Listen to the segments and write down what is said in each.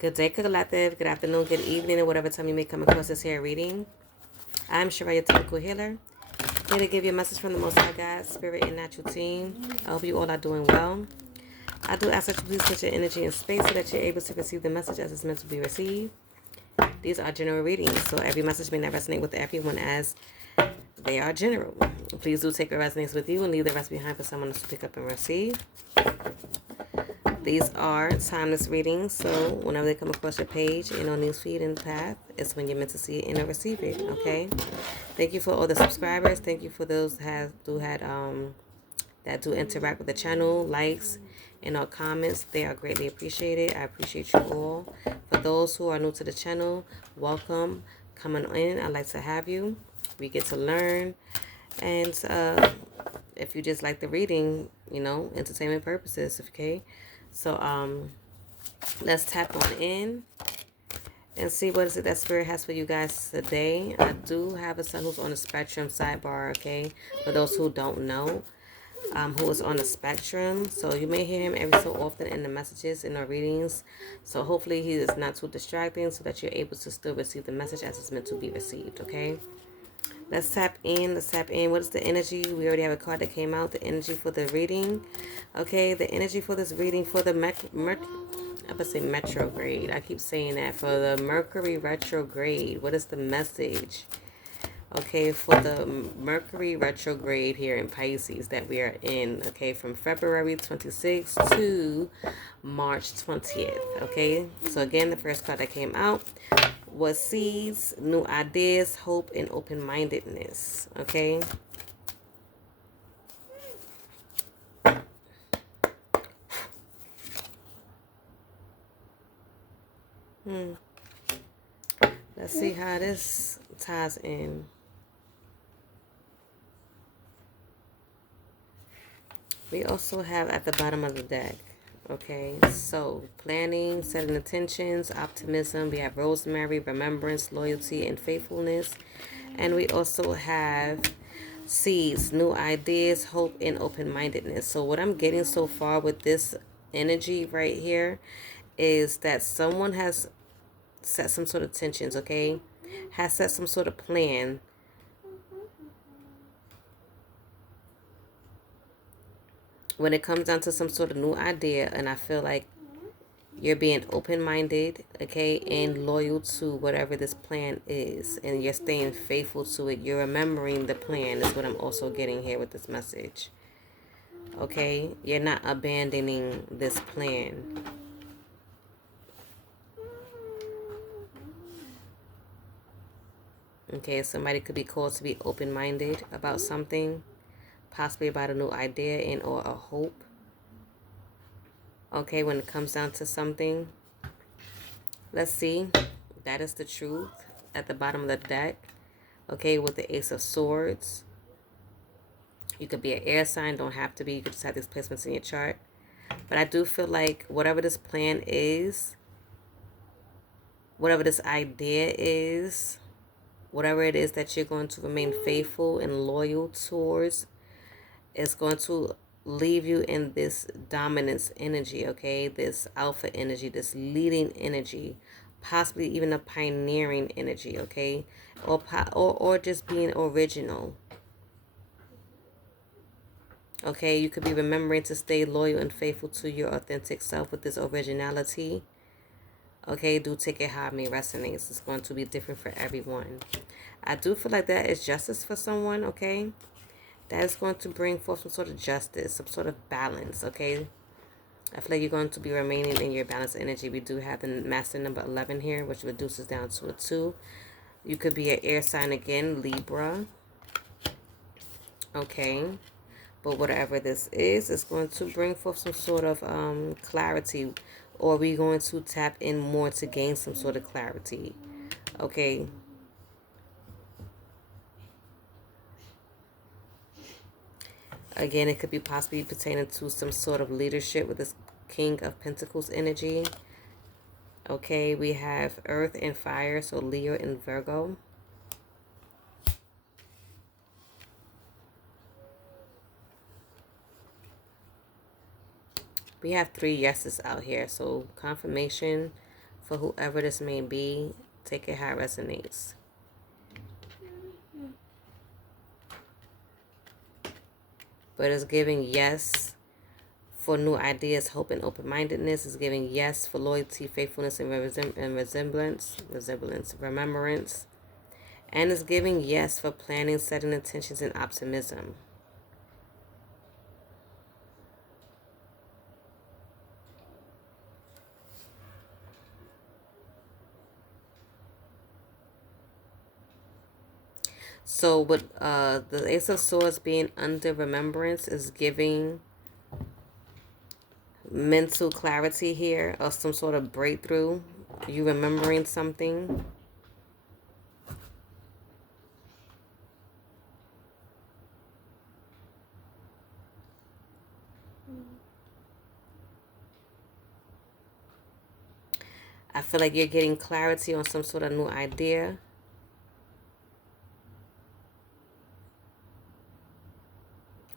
Good day, collective. Good afternoon, good evening, or whatever time you may come across this here reading. I'm Shara, your typical healer, here to give you a message from the Most High God, Spirit, and Natural Team. I hope you all are doing well. I do ask that you please put your energy in space so that you're able to receive the message as it's meant to be received. These are general readings, so every message may not resonate with everyone as they are general. Please do take what resonates with you and leave the rest behind for someone else to pick up and receive. These are timeless readings, so whenever they come across your page and on newsfeed and path, it's when you're meant to see it and receive it. Okay. Thank you for all the subscribers. Thank you for those that do interact with the channel, likes, and all comments. They are greatly appreciated. I appreciate you all. For those who are new to the channel, welcome. Coming in, I'd like to have you. We get to learn, and if you just like the reading, entertainment purposes. Okay. So let's tap on in and see what is it that Spirit has for you guys today. I do have a son who's on the spectrum, sidebar, okay? For those who don't know, who is on the spectrum. So you may hear him every so often in the messages, in our readings. So hopefully he is not too distracting so that you're able to still receive the message as it's meant to be received, okay? Let's tap in. What is the energy? We already have a card that came out. The energy for the reading. Okay, the energy for this reading for the Retrograde. I keep saying that. For the Mercury Retrograde. What is the message? Okay, for the Mercury Retrograde here in Pisces that we are in. Okay, from February 26th to March 20th. Okay, so again, the first card that came out was seeds, new ideas, hope, and open-mindedness. Okay. Let's see how this ties in. We also have at the bottom of the deck, okay, so planning, setting intentions, optimism. We have rosemary, remembrance, loyalty, and faithfulness. And we also have seeds, new ideas, hope, and open-mindedness. So what I'm getting so far with this energy right here is that someone has set some sort of tensions, okay, has set some sort of plan when it comes down to some sort of new idea. And I feel like you're being open-minded, okay, and loyal to whatever this plan is, and you're staying faithful to it. You're remembering the plan is what I'm also getting here with this message, okay? You're not abandoning this plan. Okay, somebody could be called to be open-minded about something, possibly about a new idea and or a hope. Okay, when it comes down to something, let's see. That is the truth at the bottom of the deck. Okay, with the Ace of Swords. You could be an air sign, don't have to be. You could just have these placements in your chart. But I do feel like whatever this plan is, whatever this idea is, whatever it is that you're going to remain faithful and loyal towards, is going to leave you in this dominance energy, okay? This alpha energy, this leading energy, possibly even a pioneering energy, okay? Or just being original. Okay, you could be remembering to stay loyal and faithful to your authentic self with this originality. Okay, do take it how it may resonate. It's going to be different for everyone. I do feel like that is justice for someone, okay? That is going to bring forth some sort of justice, some sort of balance, okay? I feel like you're going to be remaining in your balanced energy. We do have the master number 11 here, which reduces down to a 2. You could be an air sign again, Libra. Okay. But whatever this is, it's going to bring forth some sort of clarity. Or we're going to tap in more to gain some sort of clarity. Okay. Again, it could be possibly pertaining to some sort of leadership with this King of Pentacles energy. Okay, we have Earth and Fire, so Leo and Virgo. We have 3 yeses out here, so confirmation for whoever this may be. Take it how it resonates. But it's giving yes for new ideas, hope, and open-mindedness. It's giving yes for loyalty, faithfulness, and remembrance. And it's giving yes for planning, setting intentions, and optimism. So with the Ace of Swords being under remembrance is giving mental clarity here, or some sort of breakthrough. You remembering something. I feel like you're getting clarity on some sort of new idea.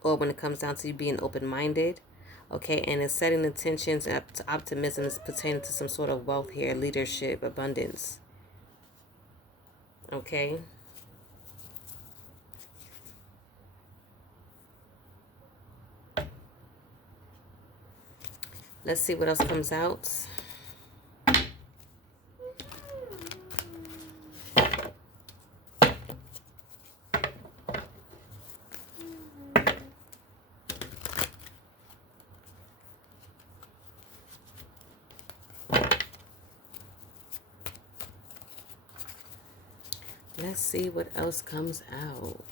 Or when it comes down to you being open-minded. Okay, and it's setting intentions up to optimism is pertaining to some sort of wealth here, leadership, abundance. Okay. Let's see what else comes out. Let's see what else comes out.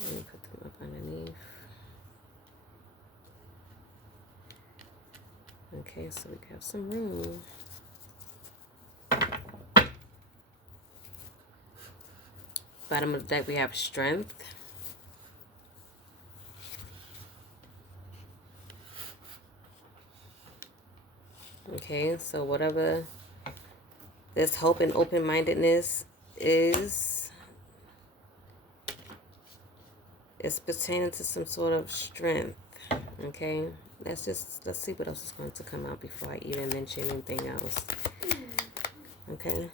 Let me put them up underneath. Okay, so we have some room. Bottom of the deck, we have strength. Okay, so whatever this hope and open-mindedness is pertaining to some sort of strength. Okay, let's see what else is going to come out before I even mention anything else. Okay.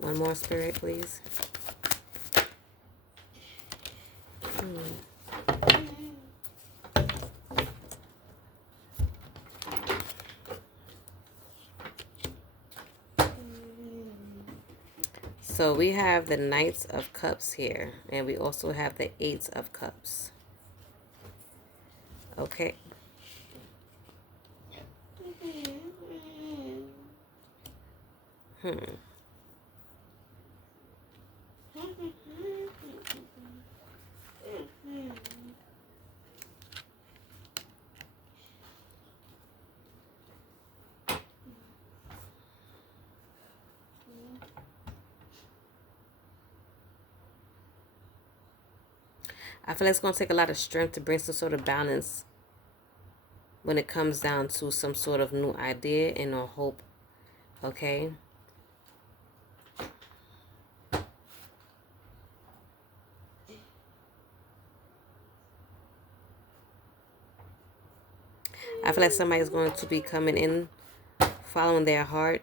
One more, Spirit, please. So we have the Knights of Cups here, and we also have the Eight of Cups. Okay. I feel like it's going to take a lot of strength to bring some sort of balance when it comes down to some sort of new idea and a hope. Okay. I feel like somebody's going to be coming in, following their heart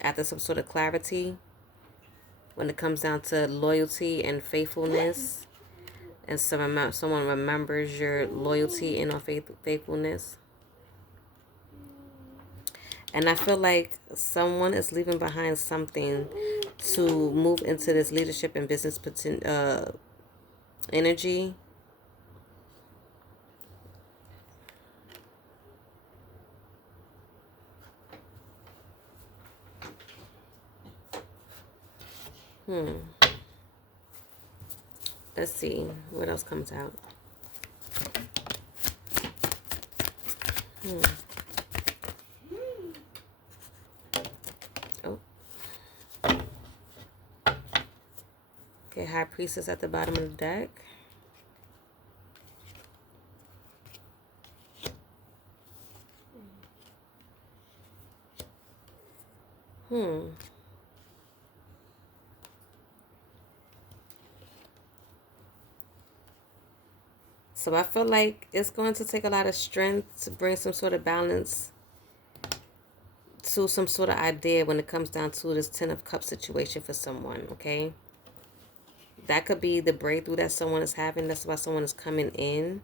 after some sort of clarity when it comes down to loyalty and faithfulness. And someone remembers your loyalty and faithfulness. And I feel like someone is leaving behind something to move into this leadership and business energy. Let's see what else comes out. Oh. Okay, High Priestess at the bottom of the deck. So I feel like it's going to take a lot of strength to bring some sort of balance to some sort of idea when it comes down to this Ten of Cups situation for someone, okay? That could be the breakthrough that someone is having. That's why someone is coming in,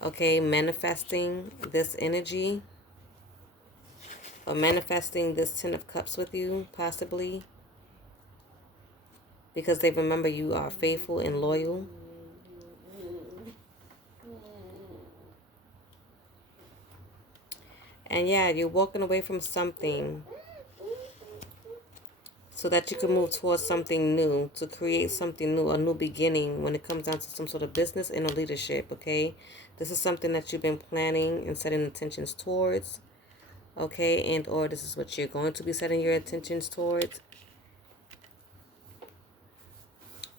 okay? Manifesting this energy or manifesting this Ten of Cups with you, possibly. Because they remember you are faithful and loyal. And yeah, you're walking away from something so that you can move towards something new, to create something new, a new beginning when it comes down to some sort of business and or leadership, okay? This is something that you've been planning and setting intentions towards, okay? And or this is what you're going to be setting your intentions towards.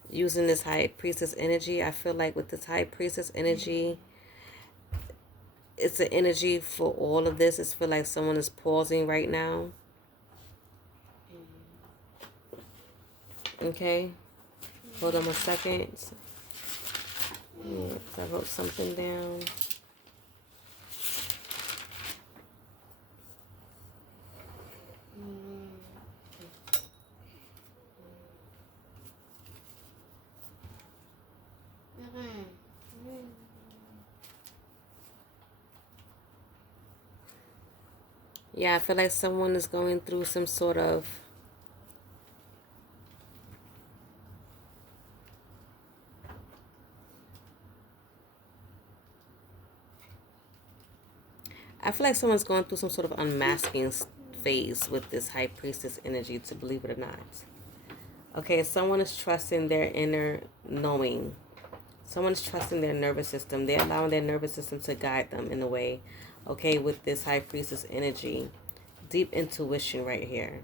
Using this High Priestess energy, I feel like with this High Priestess energy, it's the energy for all of this. It's feel like someone is pausing right now. Okay, hold on a second. Yes, I wrote something down. Yeah, I feel like someone is going through some sort of I feel like someone's going through some sort of unmasking phase with this High Priestess energy, to believe it or not. Okay, someone is trusting their inner knowing. Someone is trusting their nervous system. They're allowing their nervous system to guide them in a way, okay, with this High Priestess energy. Deep intuition right here.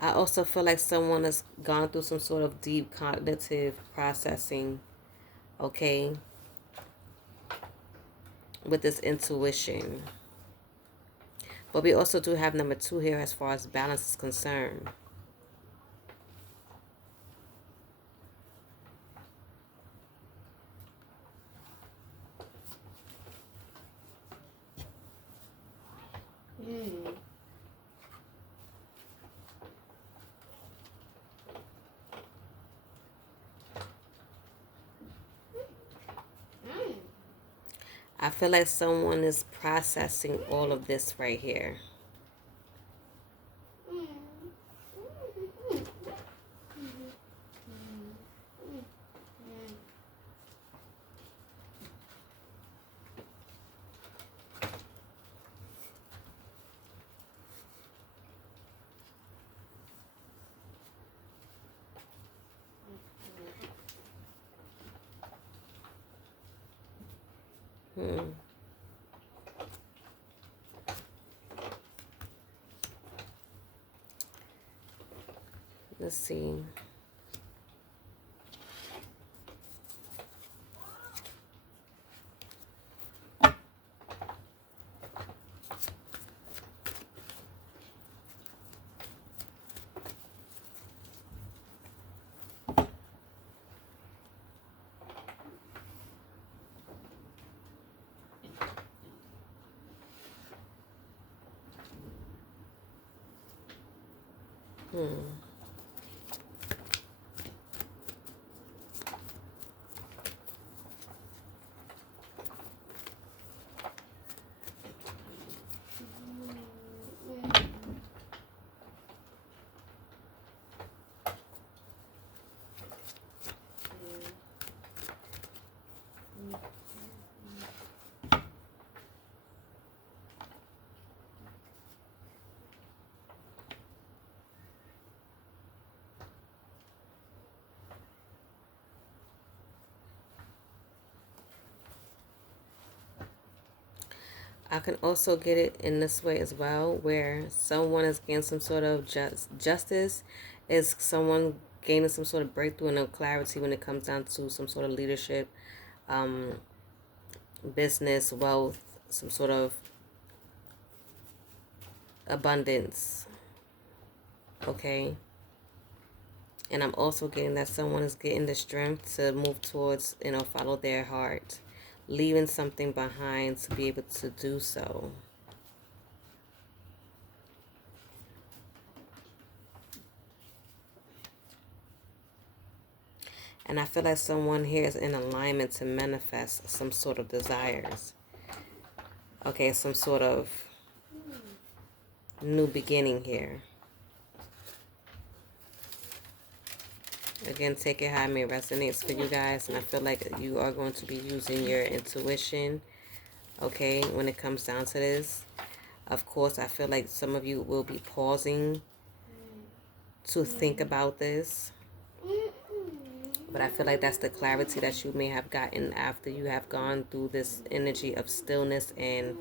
I also feel like someone has gone through some sort of deep cognitive processing, okay, with this intuition. But we also do have number 2 here as far as balance is concerned. I feel like someone is processing all of this right here. Let's see. I can also get it in this way as well, where someone is getting some sort of justice, is someone gaining some sort of breakthrough and clarity when it comes down to some sort of leadership, business, wealth, some sort of abundance. okay? And I'm also getting that someone is getting the strength to move towards, follow their heart, leaving something behind to be able to do so. And I feel like someone here is in alignment to manifest some sort of desires. Okay, some sort of new beginning here. Again, take it how it may resonate for you guys. And I feel like you are going to be using your intuition, okay, when it comes down to this. Of course, I feel like some of you will be pausing to think about this. But I feel like that's the clarity that you may have gotten after you have gone through this energy of stillness and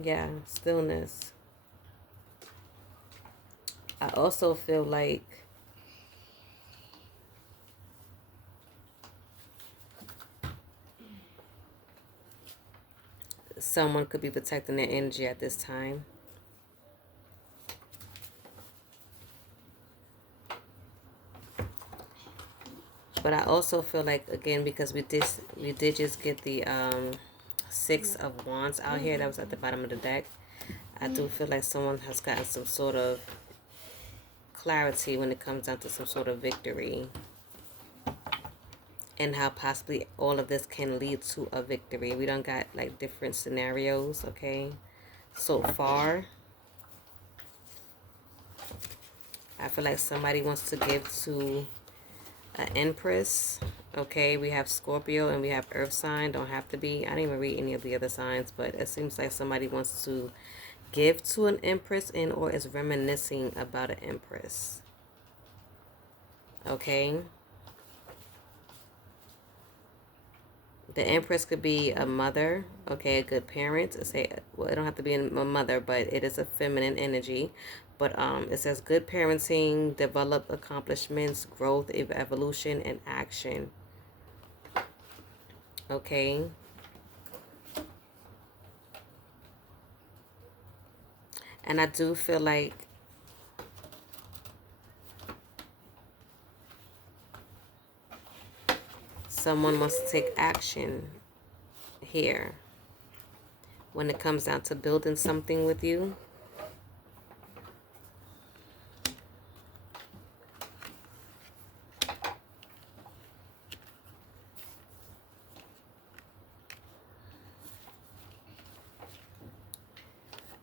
yeah, stillness. I also feel like someone could be protecting their energy at this time. But I also feel like, again, because we did just get the Six of Wands out here that was at the bottom of the deck, I do feel like someone has gotten some sort of clarity when it comes down to some sort of victory, and how possibly all of this can lead to a victory. We don't got like different scenarios, okay, so far. I feel like somebody wants to give to an Empress. Okay, we have Scorpio and we have Earth sign. Don't have to be. I didn't even read any of the other signs, but it seems like somebody wants to give to an Empress and or is reminiscing about an Empress. Okay. The Empress could be a mother, okay, a good parent. Well, it don't have to be a mother, but it is a feminine energy. But it says good parenting, develop accomplishments, growth, evolution, and action. Okay. And I do feel like someone wants to take action here when it comes down to building something with you.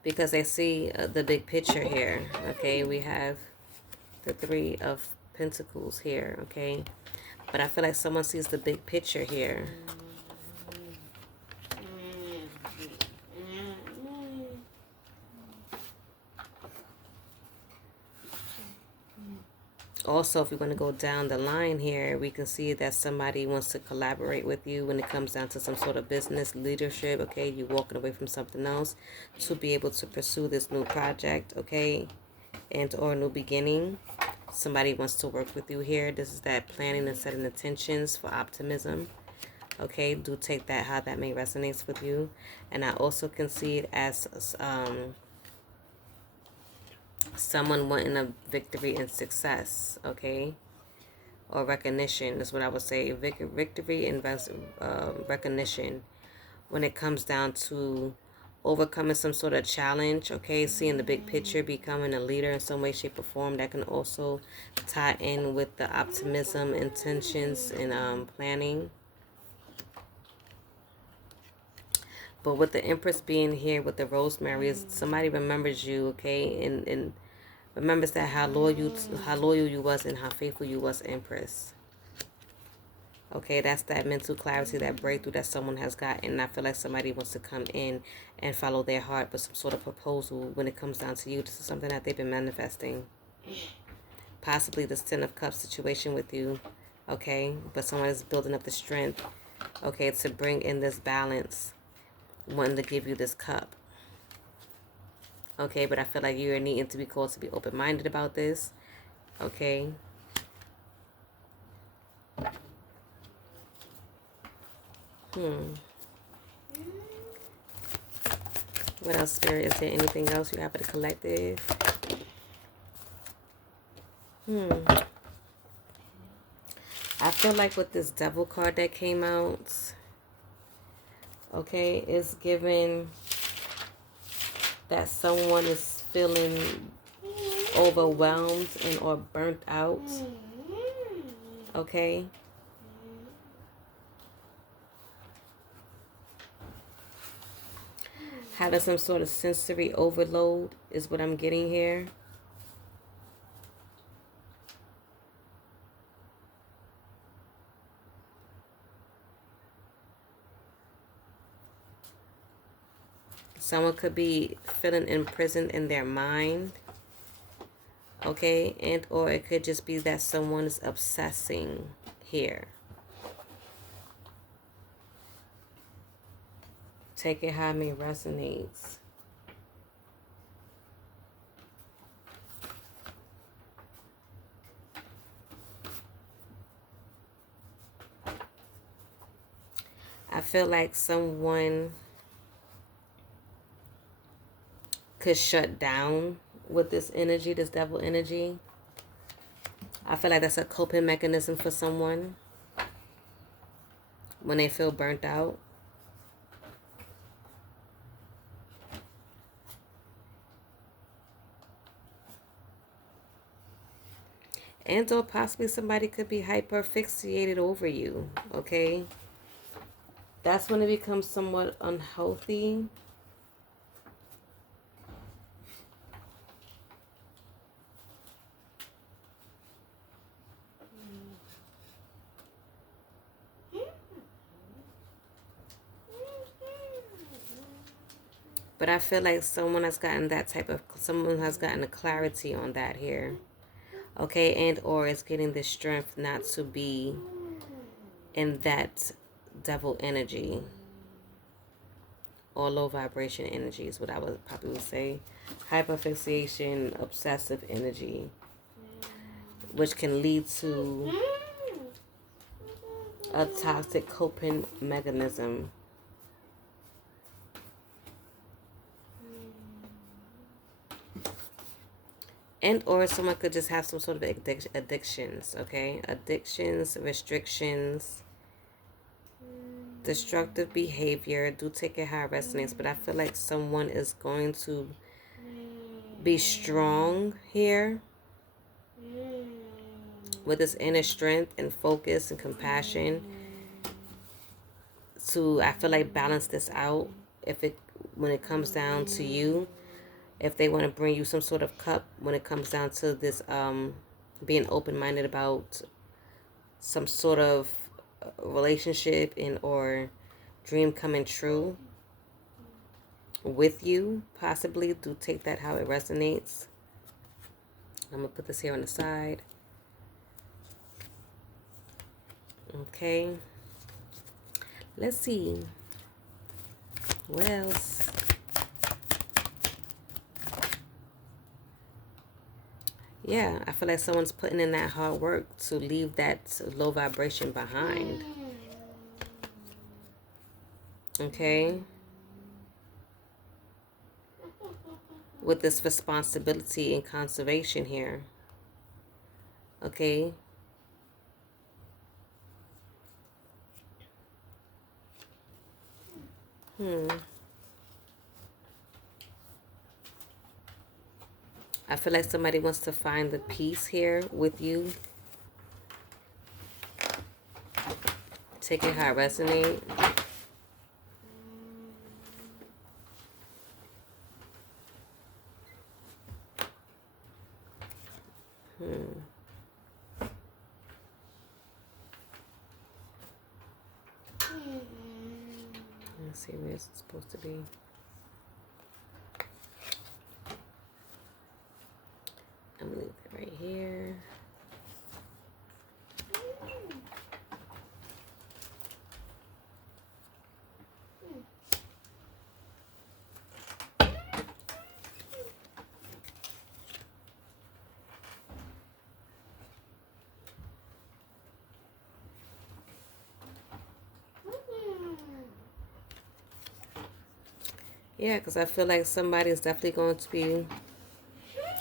Because they see the big picture here, okay? We have the Three of Pentacles here, okay? But I feel like someone sees the big picture here. Also, if we want to go down the line here, we can see that somebody wants to collaborate with you when it comes down to some sort of business leadership, okay? You're walking away from something else to be able to pursue this new project, okay? And or a new beginning. Somebody wants to work with you here. This is that planning and setting intentions for optimism. Okay, do take that how that may resonate with you. And I also can see it as someone wanting a victory and success, okay? Or recognition is what I would say. Victory and recognition when it comes down to overcoming some sort of challenge, okay? Seeing the big picture, becoming a leader in some way, shape, or form. That can also tie in with the optimism, intentions, and planning. But with the Empress being here with the Rosemary, somebody remembers you, okay? And remembers that how loyal you was and how faithful you was, Empress. Okay, that's that mental clarity, that breakthrough that someone has gotten. And I feel like somebody wants to come in and follow their heart with some sort of proposal when it comes down to you. This is something that they've been manifesting. Possibly this Ten of Cups situation with you, okay? But someone is building up the strength, okay, to bring in this balance, wanting to give you this cup. Okay, but I feel like you're needing to be called to be open-minded about this. Okay. What else, Spirit? Is there anything else you have for the collective? I feel like with this Devil card that came out, okay, it's given that someone is feeling overwhelmed and or burnt out. Okay. Having some sort of sensory overload is what I'm getting here. Someone could be feeling imprisoned in their mind. Okay, and or it could just be that someone is obsessing here. Take it how it may resonates. I feel like someone could shut down with this energy, this devil energy. I feel like that's a coping mechanism for someone when they feel burnt out. And or possibly somebody could be hyper fixated over you, okay? That's when it becomes somewhat unhealthy. But I feel like someone has gotten a clarity on that here. Okay, and or is getting the strength not to be in that devil energy or low vibration energy is what I would probably say. Hyperfixation, obsessive energy, which can lead to a toxic coping mechanism. And or someone could just have some sort of addictions, okay? Addictions, restrictions, destructive behavior. Do take it how it resonates, but I feel like someone is going to be strong here with this inner strength and focus and compassion to, I feel like, balance this out when it comes down to you. If they want to bring you some sort of cup when it comes down to this being open-minded about some sort of relationship and or dream coming true with you, possibly, do take that how it resonates. I'm going to put this here on the side. Okay. Let's see. What else? Yeah, I feel like someone's putting in that hard work to leave that low vibration behind. Okay? With this responsibility and conservation here. Okay? I feel like somebody wants to find the peace here with you. Take it how it resonates. Let's see where it's supposed to be. I'm gonna leave it right here. Yeah, because I feel like somebody is definitely going to be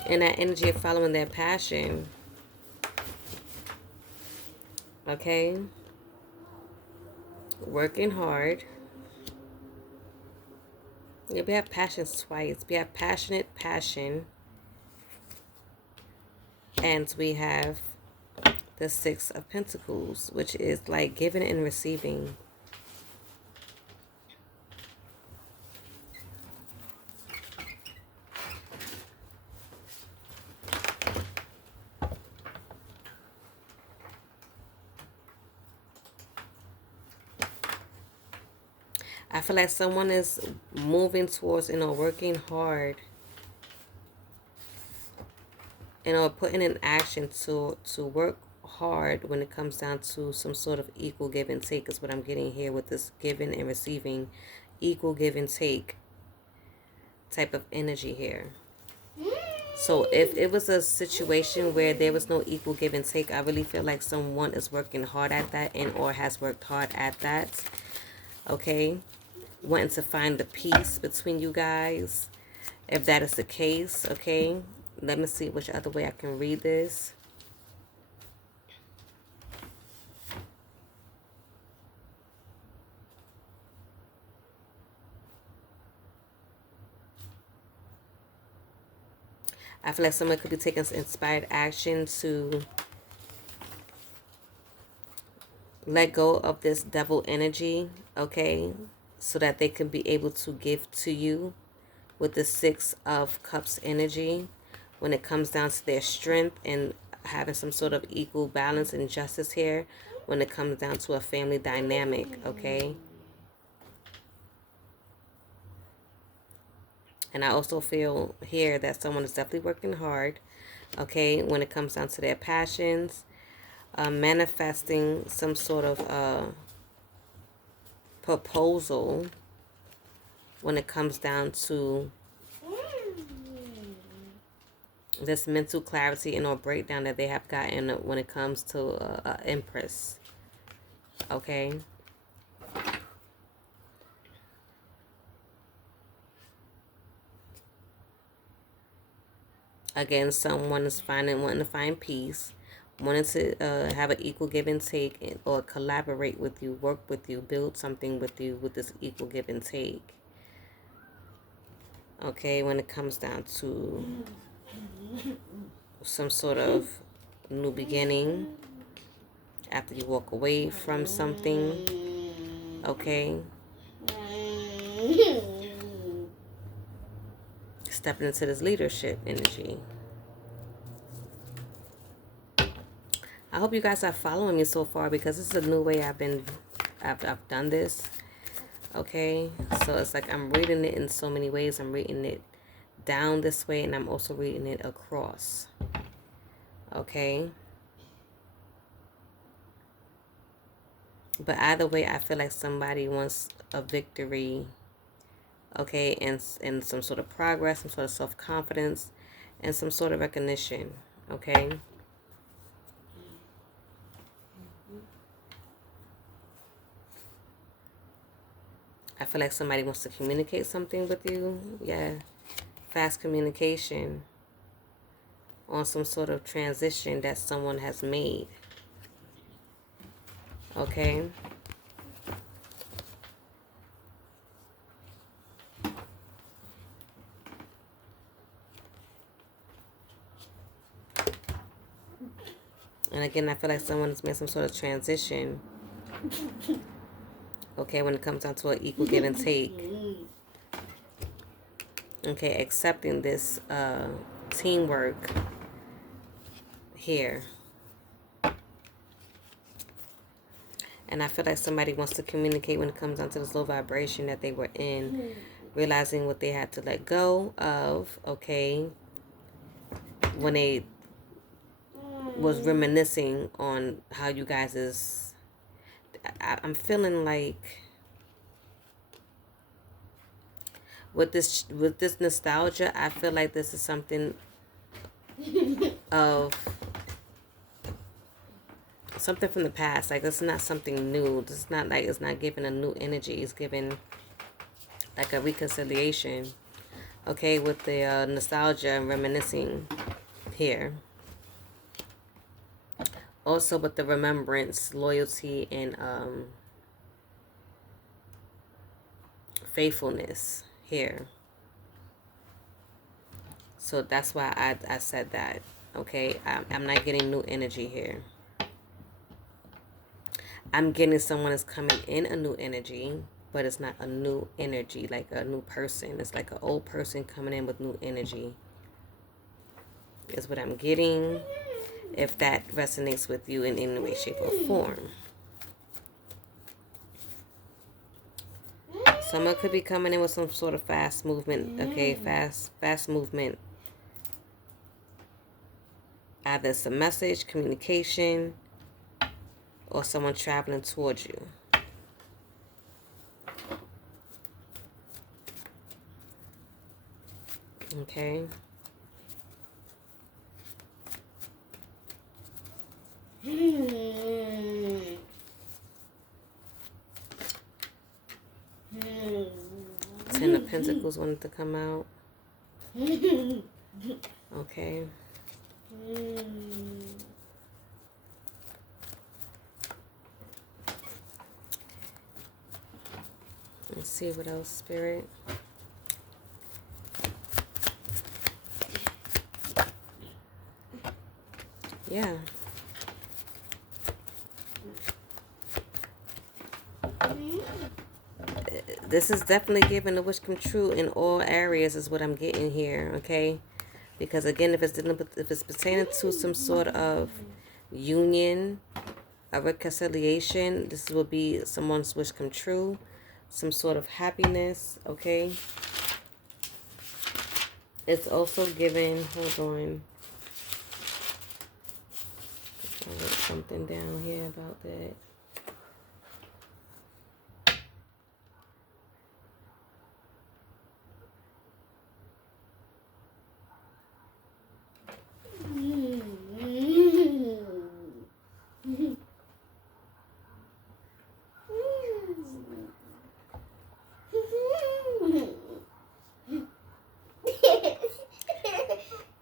in that energy of following their passion. Okay? Working hard. Yeah, we have passions twice. We have passionate passion. And we have the Six of Pentacles, which is like giving and receiving. I feel like someone is moving towards, working hard, putting in action to work hard when it comes down to some sort of equal give and take is what I'm getting here with this giving and receiving, equal give and take type of energy here. So if it was a situation where there was no equal give and take, I really feel like someone is working hard at that and or has worked hard at that. Okay? Wanting to find the peace between you guys. If that is the case, okay? Let me see which other way I can read this. I feel like someone could be taking inspired action to let go of this devil energy, okay? So that they can be able to give to you with the Six of Cups energy when it comes down to their strength and having some sort of equal balance and justice here when it comes down to a family dynamic, okay? And I also feel here that someone is definitely working hard, okay, when it comes down to their passions, manifesting some sort of proposal when it comes down to this mental clarity and or breakdown that they have gotten when it comes to Empress, okay? Again, someone is wanting to find peace, wanting to have an equal give and take, or collaborate with you, work with you, build something with you with this equal give and take. Okay, when it comes down to some sort of new beginning after you walk away from something, okay? Stepping into this leadership energy. I hope you guys are following me so far because this is a new way I've done this. Okay, so it's like I'm reading it in so many ways. I'm reading it down this way and I'm also reading it across. Okay. But either way, I feel like somebody wants a victory, okay, and some sort of progress, some sort of self-confidence, and some sort of recognition, okay? I feel like somebody wants to communicate something with you. Yeah, fast communication on some sort of transition that someone has made, okay? And again, I feel like someone has made some sort of transition, okay, when it comes down to an equal give and take. Okay, accepting this teamwork here. And I feel like somebody wants to communicate when it comes down to this low vibration that they were in, realizing what they had to let go of, okay, when they was reminiscing on how you guys is, I'm feeling like with this nostalgia, I feel like this is something of something from the past. Like, it's not something new. This is not like, it's not giving a new energy. It's giving like a reconciliation, okay, with the nostalgia and reminiscing here. Also with the remembrance, loyalty, and faithfulness here. So that's why I said that, okay? I'm not getting new energy here. I'm getting someone is coming in a new energy, but it's not a new energy, like a new person. It's like an old person coming in with new energy. Is what I'm getting, if that resonates with you in any way, shape, or form. Someone could be coming in with some sort of fast movement, okay? Fast movement. Either it's a message, communication, or someone traveling towards you. Okay. Ten of Pentacles wanted to come out. Okay. Let's see what else, Spirit. Yeah. This is definitely giving the wish come true in all areas is what I'm getting here, okay? Because again, if it's pertaining to some sort of union, a reconciliation, this will be someone's wish come true, some sort of happiness, okay? It's also giving, hold on, I'll write something down here about that.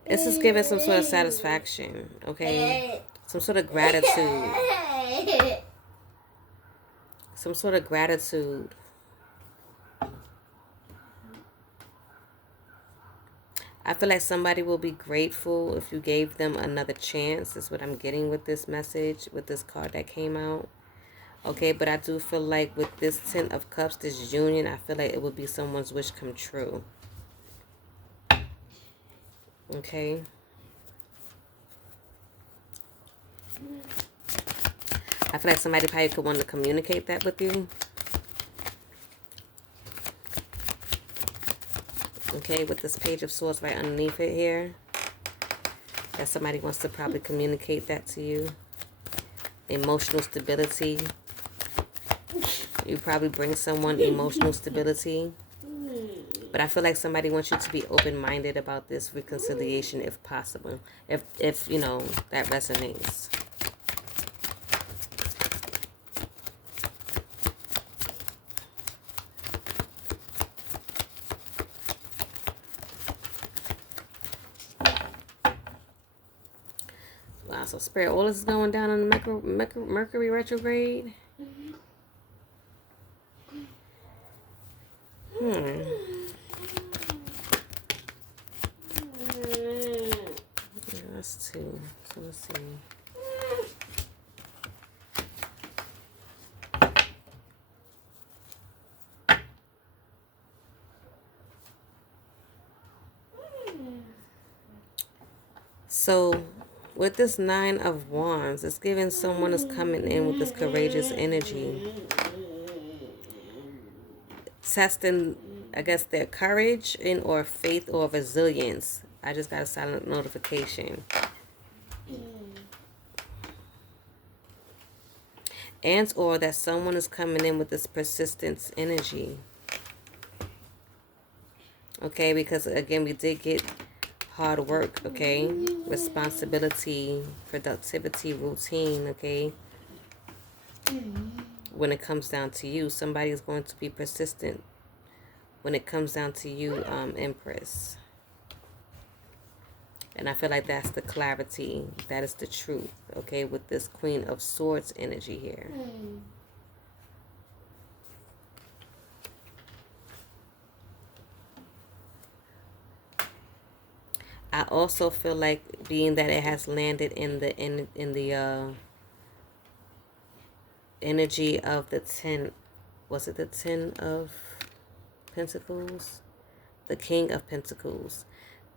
This is giving some sort of satisfaction, okay? Some sort of gratitude. Some sort of gratitude. I feel like somebody will be grateful if you gave them another chance. Is what I'm getting with this message, with this card that came out. Okay, but I do feel like with this Ten of Cups, this union, I feel like it would be someone's wish come true. Okay. I feel like somebody probably could want to communicate that with you. Okay, with this Page of Swords right underneath it here. That somebody wants to probably communicate that to you. Emotional stability. You probably bring someone emotional stability. But I feel like somebody wants you to be open-minded about this reconciliation if possible. If you know, that resonates. Wow, so Spirit, all this is going down on the Mercury retrograde. Yeah, that's two. So let's see. So with this Nine of Wands, it's giving someone is coming in with this courageous energy. Testing, I guess, their courage and or faith or resilience. I just got a silent notification. And or that someone is coming in with this persistence energy. Okay, because again, we did get hard work, okay? Responsibility, productivity, routine, okay? When it comes down to you, somebody is going to be persistent when it comes down to you, Empress. And I feel like that's the clarity. That is the truth, okay, with this Queen of Swords energy here. I also feel like, being that it has landed in the energy of the 10, was it the 10 of Pentacles? The King of Pentacles.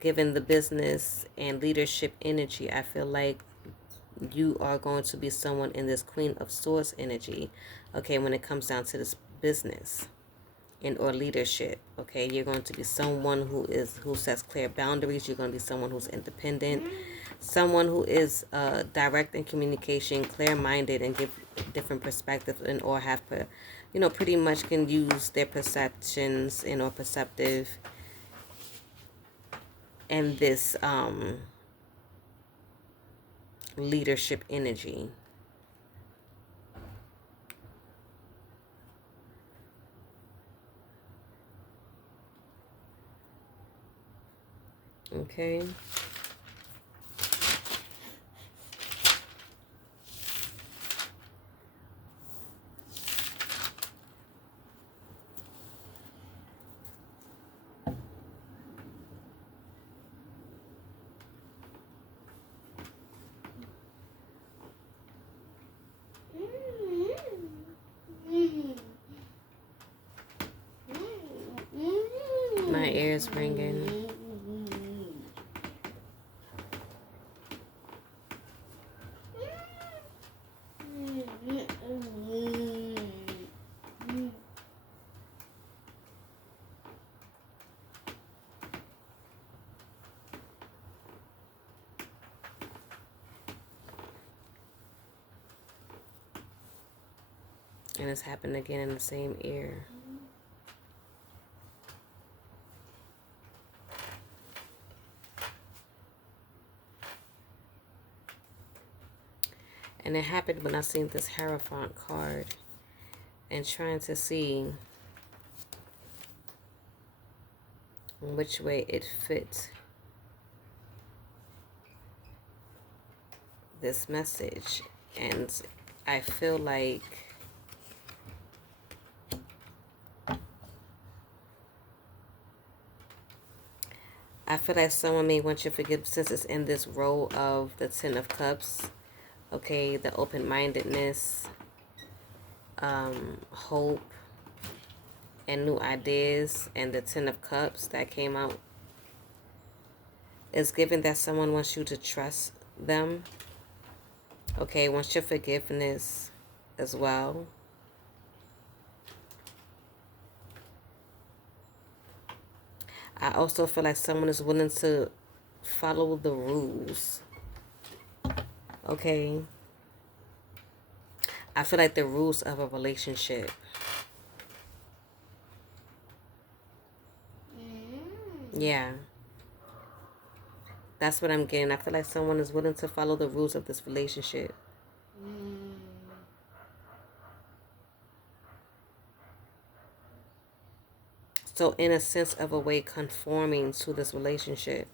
Given the business and leadership energy, I feel like you are going to be someone in this Queen of Swords energy, okay, when it comes down to this business and or leadership, okay? You're going to be someone who sets clear boundaries. You're going to be someone who's independent, someone who is direct in communication, clear-minded, and give different perspectives, and or have, pretty much can use their perceptions and or perceptive and this leadership energy. Okay. My ears ringing. And it's happened again in the same ear. And it happened when I seen this Hierophant card and trying to see which way it fits this message. And I feel like someone may want you to forgive, since it's in this role of the 10 of Cups. Okay, the open-mindedness, hope, and new ideas, and the 10 of Cups that came out. It's given that someone wants you to trust them. Okay, wants your forgiveness as well. I also feel like someone is willing to follow the rules. Okay. I feel like the rules of a relationship. Yeah. That's what I'm getting. I feel like someone is willing to follow the rules of this relationship. So in a sense of a way, conforming to this relationship.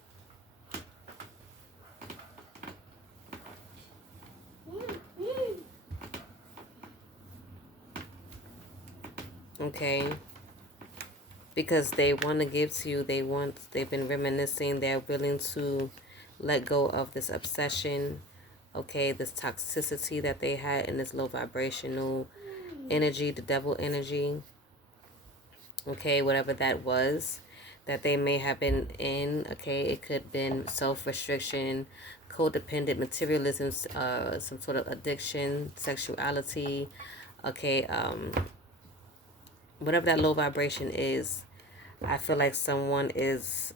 Okay. Because they want to give to you. They've been reminiscing. They're willing to let go of this obsession. Okay, this toxicity that they had in this low vibrational energy, the devil energy. Okay, whatever that was that they may have been in. Okay, it could have been self-restriction, codependent materialism, some sort of addiction, sexuality. Okay, whatever that low vibration is, I feel like someone is,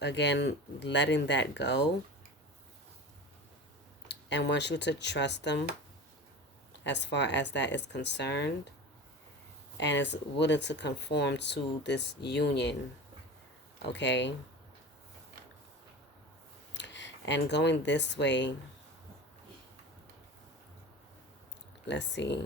again, letting that go and wants you to trust them as far as that is concerned, and is willing to conform to this union. Okay, and going this way, let's see.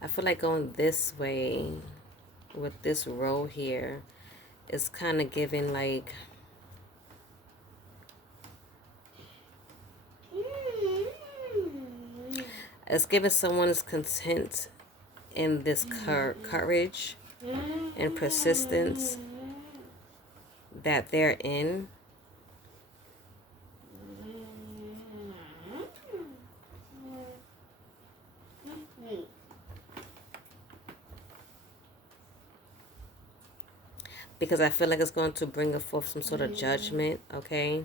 I feel like going this way with this row here is kind of giving like, it's giving someone's content in this courage and persistence that they're in. Because I feel like it's going to bring forth some sort of judgment, okay?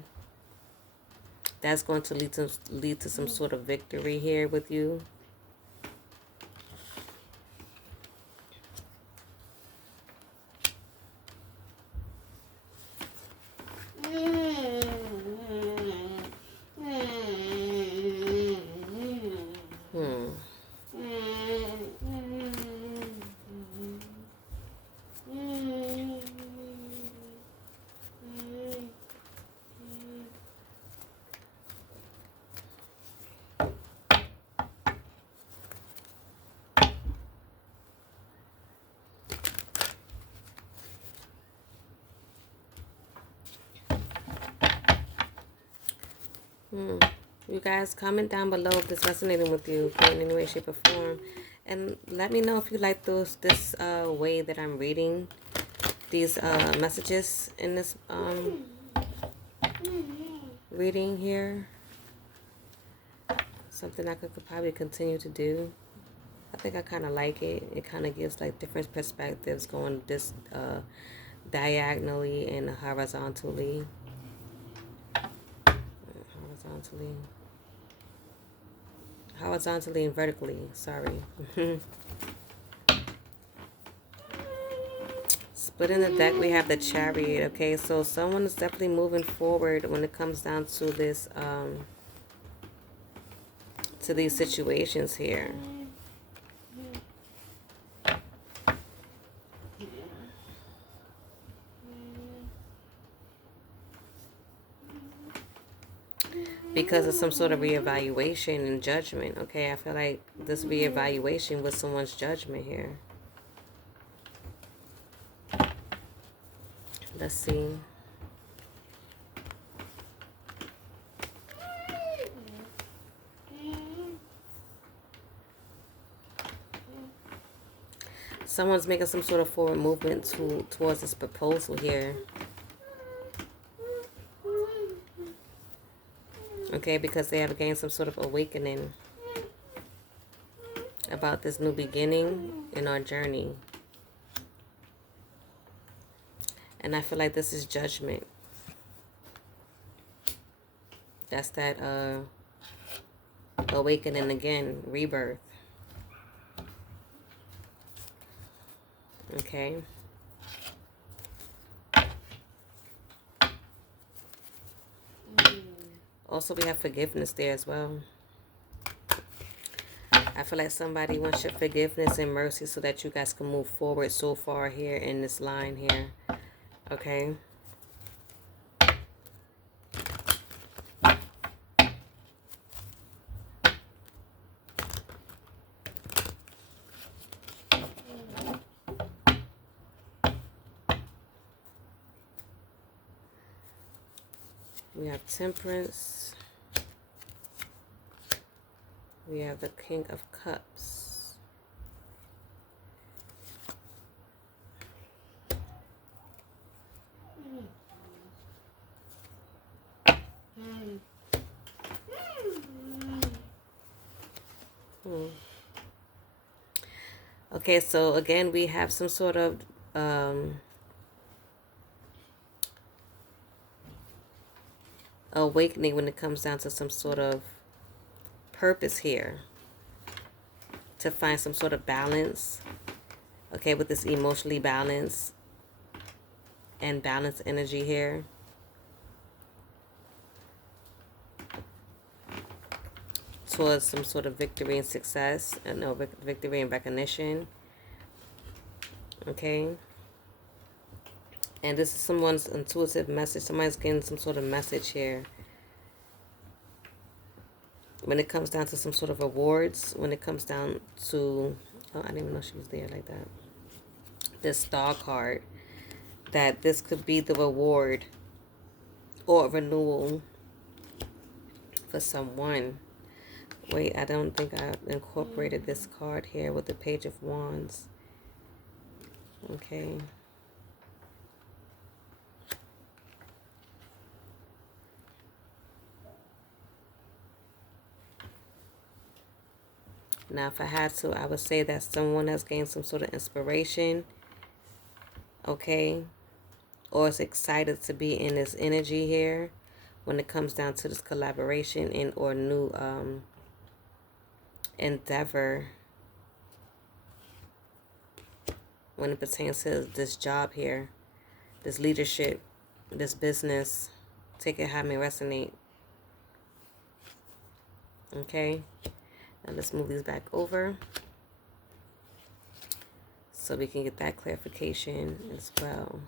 That's going to lead to some sort of victory here with you. You guys, comment down below if this resonating with you in any way, shape, or form. And let me know if you like this way that I'm reading these messages in this reading here. Something I could probably continue to do. I think I kind of like it. It kind of gives like different perspectives going this diagonally and horizontally. Horizontally and vertically, sorry. Splitting the deck, we have the Chariot, okay? So someone is definitely moving forward when it comes down to this, to these situations here. Because of some sort of reevaluation and judgment, okay? I feel like this reevaluation was someone's judgment here. Let's see. Someone's making some sort of forward movement towards this proposal here. Okay, because they have gained some sort of awakening about this new beginning in our journey. And I feel like this is judgment. That's that awakening again, rebirth. Okay. Also, we have forgiveness there as well. I feel like somebody wants your forgiveness and mercy so that you guys can move forward so far here in this line here. Okay. We have Temperance. We have the King of Cups. Okay, so again, we have some sort of awakening when it comes down to some sort of purpose here, to find some sort of balance, okay, with this emotionally balanced and balanced energy here. Towards some sort of victory and success, and no, victory and recognition. Okay. And this is someone's intuitive message. Somebody's getting some sort of message here. when it comes down to some sort of awards, when it comes down to, oh, I didn't even know she was there like that. This star card, that this could be the reward or renewal for someone. Wait, I don't think I incorporated this card here with the Page of Wands. Okay. Now, if I had to, I would say that someone has gained some sort of inspiration, okay, or is excited to be in this energy here when it comes down to this collaboration and or new endeavor when it pertains to this job here, this leadership, this business. Take it how it may resonate. Okay, now let's move these back over so we can get that clarification as well.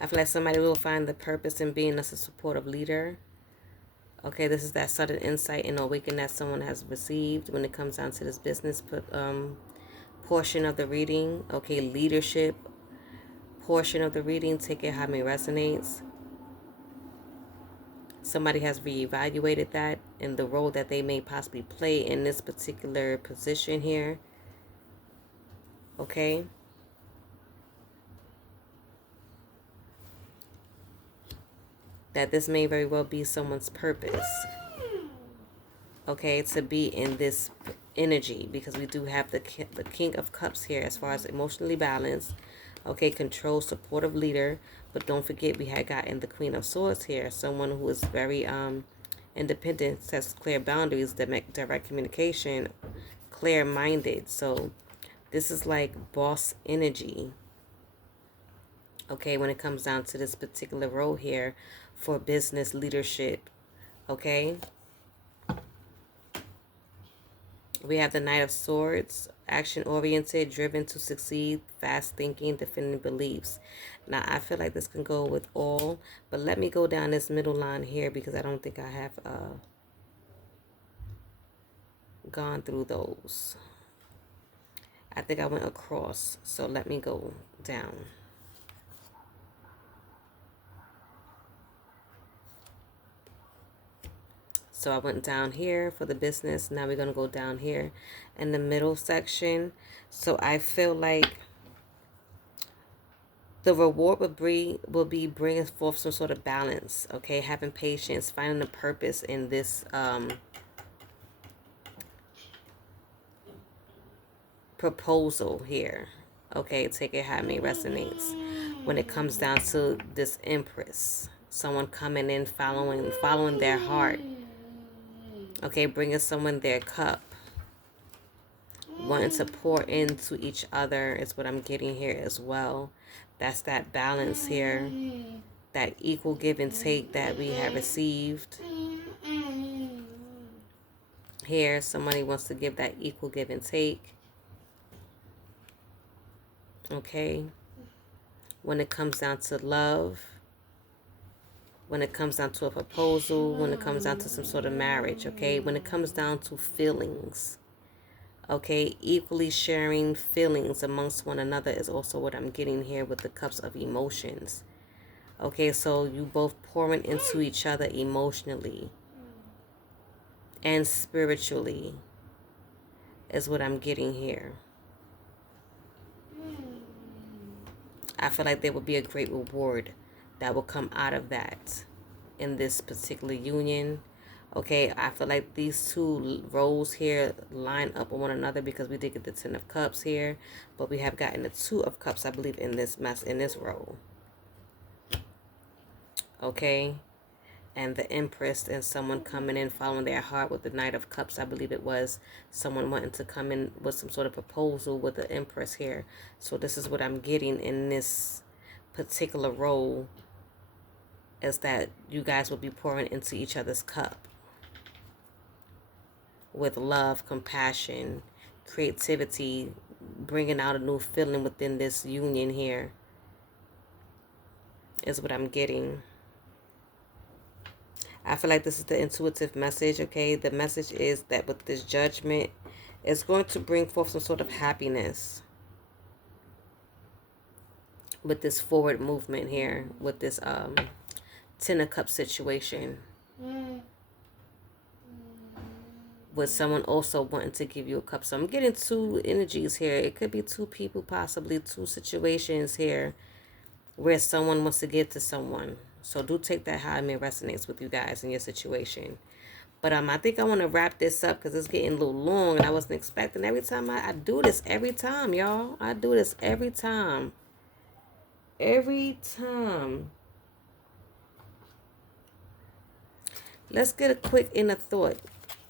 I feel like somebody will find the purpose in being as a supportive leader. Okay, this is that sudden insight and awakening that someone has received when it comes down to this business portion of the reading. Okay, leadership portion of the reading. Take it how it resonates. Somebody has reevaluated that and the role that they may possibly play in this particular position here. Okay. That this may very well be someone's purpose. Okay, to be in this energy, because we do have the King of Cups here as far as emotionally balanced. Okay, control, supportive leader. But don't forget, we had gotten the Queen of Swords here. Someone who is very independent, sets clear boundaries, direct communication, clear-minded. So this is like boss energy. Okay, when it comes down to this particular role here for business leadership. Okay. We have the Knight of Swords, action-oriented, driven to succeed, fast-thinking, defending beliefs. Now, I feel like this can go with all, but let me go down this middle line here because I don't think I have gone through those. I think I went across, so let me go down. So I went down here for the business. Now we're going to go down here in the middle section. So I feel like the reward will be bringing forth some sort of balance. Okay, having patience, finding a purpose in this proposal here. Okay, take it how it may resonates. When it comes down to this Empress, someone coming in, following their heart. Okay, bringing someone their cup. Wanting to pour into each other is what I'm getting here as well. That's that balance here. That equal give and take that we have received. Here, somebody wants to give that equal give and take. Okay. When it comes down to love. When it comes down to a proposal. When it comes down to some sort of marriage. Okay. When it comes down to feelings. Okay. Equally sharing feelings amongst one another is also what I'm getting here with the cups of emotions. Okay. So you both pouring into each other emotionally and spiritually is what I'm getting here. I feel like there will be a great reward that will come out of that in this particular union. Okay, I feel like these two roles here line up with one another because we did get the Ten of Cups here, but we have gotten the Two of Cups, I believe, in this role. Okay, and the Empress and someone coming in following their heart with the Knight of Cups. I believe it was someone wanting to come in with some sort of proposal with the Empress here. So this is what I'm getting in this particular role, is that you guys will be pouring into each other's cup with love, compassion, creativity, bringing out a new feeling within this union here is what I'm getting. I feel like this is the intuitive message, okay? The message is that with this judgment, it's going to bring forth some sort of happiness with this forward movement here, with this Ten of Cups situation. With someone also wanting to give you a cup. So I'm getting two energies here. It could be two people, possibly two situations here where someone wants to give to someone. So do take that how it may resonates with you guys in your situation. But I think I want to wrap this up because it's getting a little long and I wasn't expecting. Every time I do this every time, y'all. I do this every time. Every time. Let's get a quick inner thought.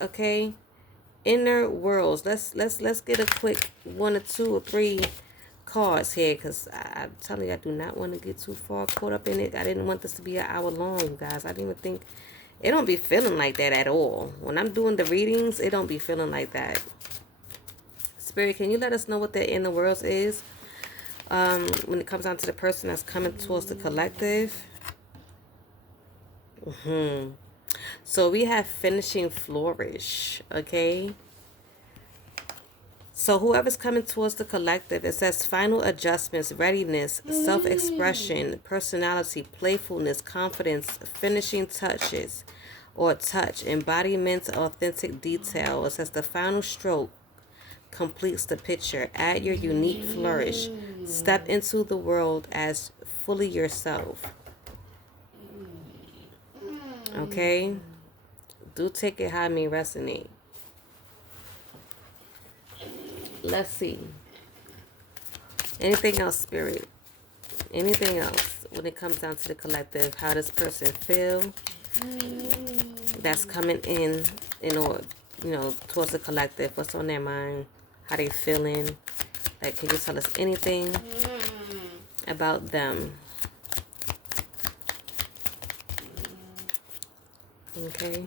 Okay, inner worlds. Let's get a quick 1 or 2 or 3 cards here, because I'm telling you, I do not want to get too far caught up in it. I didn't want this to be an hour long, you guys. I didn't even think it don't be feeling like that at all. When I'm doing the readings, it don't be feeling like that. Spirit, can you let us know what the inner worlds is when it comes down to the person that's coming towards the collective? So we have finishing flourish, okay? So whoever's coming towards the collective, it says final adjustments, readiness, self-expression, personality, playfulness, confidence, finishing touches or touch, embodiment, authentic detail. It says the final stroke completes the picture. Add your unique flourish. Step into the world as fully yourself. Okay? Do take it how it may resonate. Let's see. Anything else, Spirit? Anything else when it comes down to the collective? How does person feel that's coming in order, towards the collective? What's on their mind? How they feeling? Like, can you tell us anything about them? Okay.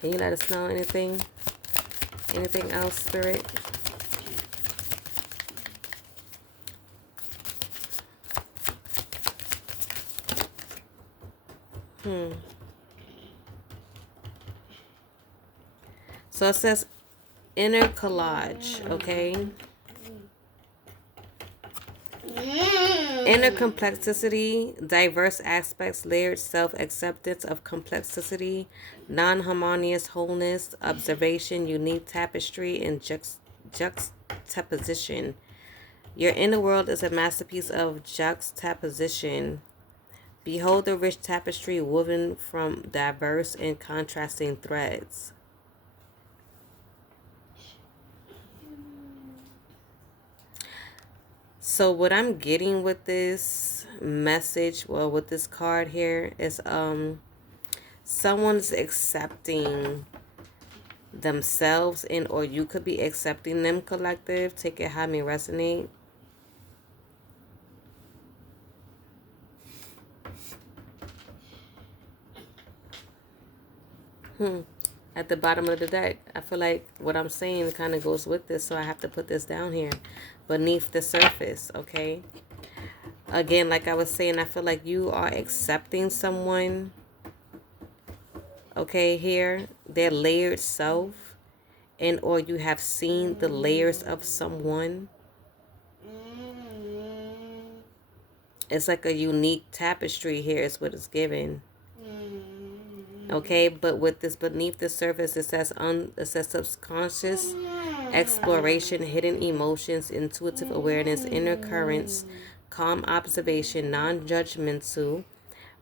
Can you let us know anything? Anything else, Spirit? So it says inner collage, okay? Inner complexity, diverse aspects, layered self-acceptance of complexity, non-harmonious wholeness, observation, unique tapestry, and juxtaposition. Your inner world is a masterpiece of juxtaposition. Behold the rich tapestry woven from diverse and contrasting threads. So what I'm getting with this message, well, with this card here, is someone's accepting themselves, or you could be accepting them, collective. Take it how it may resonate. At the bottom of the deck, I feel like what I'm saying kind of goes with this, so I have to put this down here. Beneath the surface, okay? Again, like I was saying, I feel like you are accepting someone, okay, here, their layered self, or you have seen the layers of someone. It's like a unique tapestry here is what it's given. Okay, but with this beneath the surface, it says subconscious exploration, hidden emotions, intuitive awareness, inner currents, calm observation, non-judgmental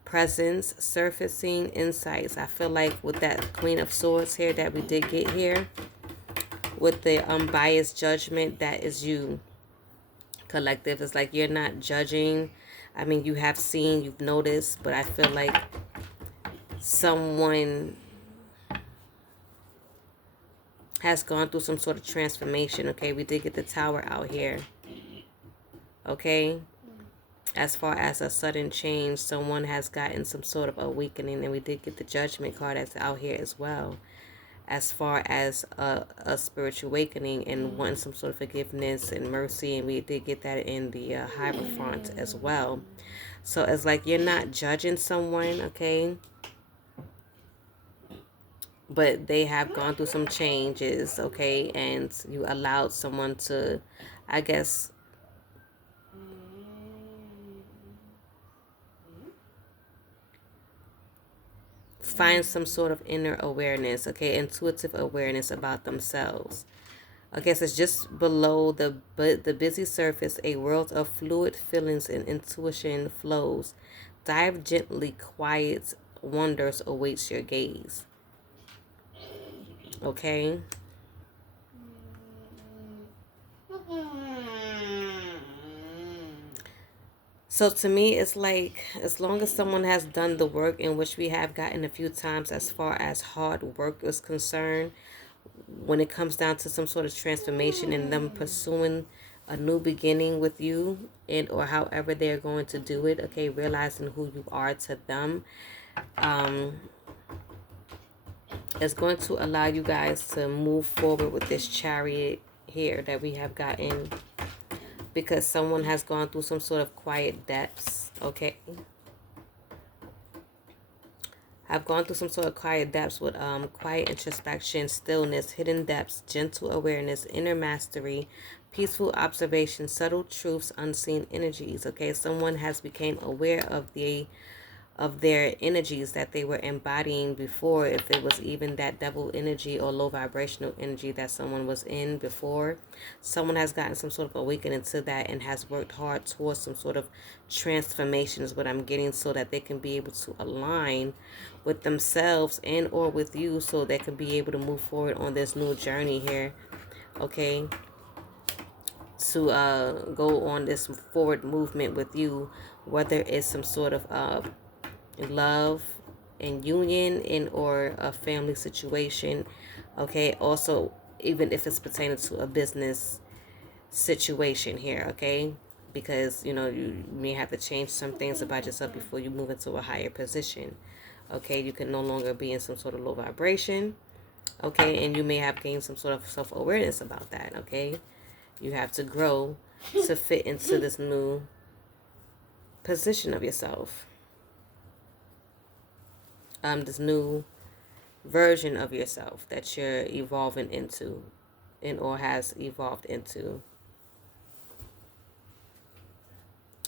presence, surfacing insights. I feel like with that Queen of Swords here that we did get here, with the unbiased judgment, that is you, collective. It's like you're not judging. I mean, you have seen, you've noticed, but I feel like someone has gone through some sort of transformation. Okay, we did get the Tower out here. Okay, as far as a sudden change, someone has gotten some sort of awakening, and we did get the Judgment card that's out here as well, as far as a spiritual awakening and wanting some sort of forgiveness and mercy, and we did get that in the Hierophant as well. So it's like you're not judging someone, okay, but they have gone through some changes, okay, and you allowed someone to, I guess, find some sort of inner awareness, okay, intuitive awareness about themselves. Okay, so it's just below the busy surface, a world of fluid feelings and intuition flows. Dive gently, quiet wonders awaits your gaze. Okay. So to me, it's like as long as someone has done the work, in which we have gotten a few times as far as hard work is concerned, when it comes down to some sort of transformation and them pursuing a new beginning with you, and or however they're going to do it, okay, realizing who you are to them, is going to allow you guys to move forward with this Chariot here that we have gotten, because someone has gone through some sort of quiet depths, okay. I've gone through some sort of quiet depths with quiet introspection, stillness, hidden depths, gentle awareness, inner mastery, peaceful observation, subtle truths, unseen energies. Okay, someone has become aware of their energies that they were embodying before, if it was even that devil energy or low vibrational energy that someone was in before. Someone has gotten some sort of awakening to that and has worked hard towards some sort of transformation is what I'm getting, so that they can be able to align with themselves and or with you, so they can be able to move forward on this new journey here, okay, to go on this forward movement with you, whether it's some sort of love and union and or a family situation, okay, also even if it's pertaining to a business situation here, okay, because you know you may have to change some things about yourself before you move into a higher position, okay. You can no longer be in some sort of low vibration, okay, and you may have gained some sort of self-awareness about that, okay. You have to grow to fit into this new position of yourself, this new version of yourself that you're evolving into and or has evolved into.